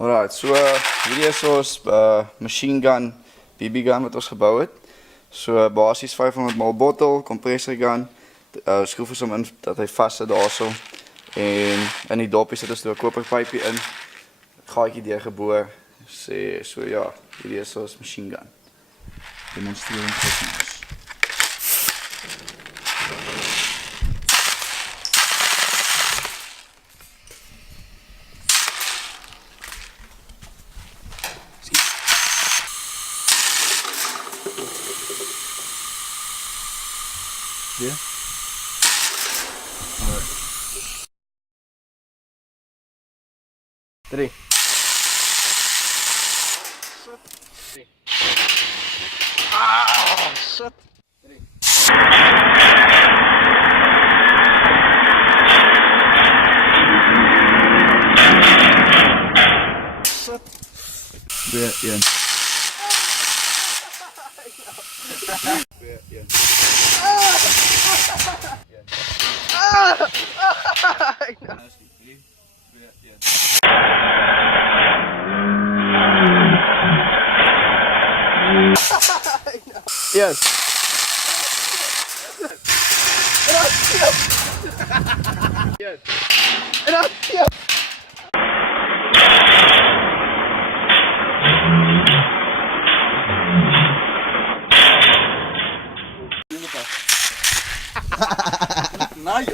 Alright, so hierdie is ons machine gun, BB gun wat ons gebou het. So basies 500 ml bottel, compressor gun, skroef ons hom in dat hy vas sit daarso. En in die dopie sit ons door 'n koperpypie in, gaatjie deurgeboor. Sê so ja, hierdie is ons machine gun. Demonstrering techniques. Yeah. All right. 3. Ah, shit. 3. Shit. Weer 1. Weer 1. Yes. Yes. Nice.